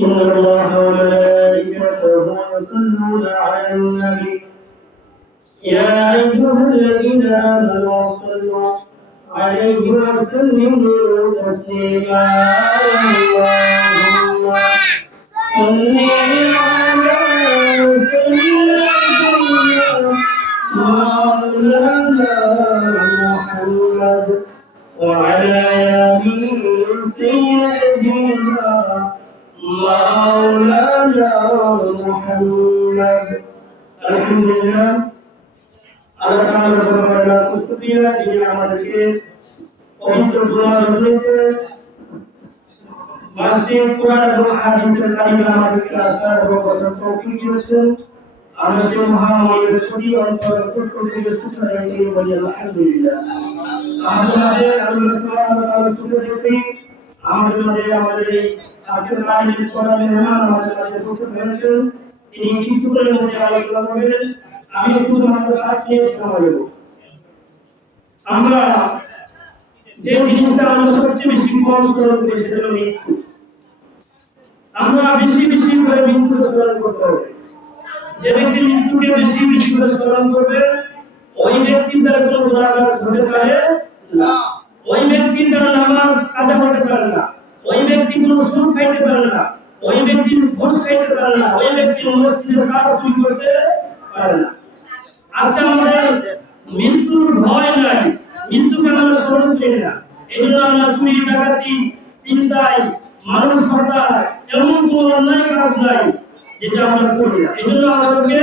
إن الله وملائكته يصلون على النبي يا أيها الذين آمنوا صلوا عليه وسلموا تسليما اللهم صل على سيدنا مولانا محمد وعلى آل سيدنا مولانا محمد الحمد لله আল্লাহ তাআলা বলেন কুতুবিয়া যিনি আমাদেরকে পবিত্র কোরআন হইতে মাসিক কোরআন এবং হাদিসের কারিমে আমাদেরকে আসার এবং বোঝার তৌফিক দিয়েছেন। আমরা সেই মহামানবের প্রতি অন্তর থেকে শুকরিয়া জানাই বলি আলহামদুলিল্লাহ। আমাদের মাঝে আল্লাহ সুবহানাহু ওয়া তাআলা তুলে দিয়েছেন আমাদের মাঝে আমাদের এই আজকের আয়োজন করার মেহমান আমাদের মাঝে উপস্থিত হয়েছেন। তিনি কিছুক্ষণের মধ্যে আলোচনা করবেন। আমি শুধুমাত্র আজকে সময় দেব। আমরা যে জিনিসটা আমরা সবচেয়ে বেশি কম স্মরণ করি সেটা হলো মৃত্যু। আমরা বেশি বেশি করে মৃত্যু স্মরণ করতে হবে। যে ব্যক্তি মৃত্যুকে বেশি বেশি করে স্মরণ করবে ওই ব্যক্তির দ্বারা কোনো গুনাহ হতে পারে না। ওই ব্যক্তির দ্বারা নামাজ কাজা হতে পারে না। ওই ব্যক্তি কোনো সুদ খাইতে পারে না। ওই ব্যক্তি ঘুষ খাইতে পারে না। ওই ব্যক্তি মসজিদের কাজ চুরি করতে পারে না। আজকে আমাদের মৃত্যুর ভয় নাই, মৃত্যুকে আমরা স্মরণ করি না। এই জন্য আমরা চুরি ডাকাতি চিন্তায় মানুষ হত্যা এমন কোনো অন্যায় কাজ নাই যেটা আমরা করি না। এই জন্য আমাদেরকে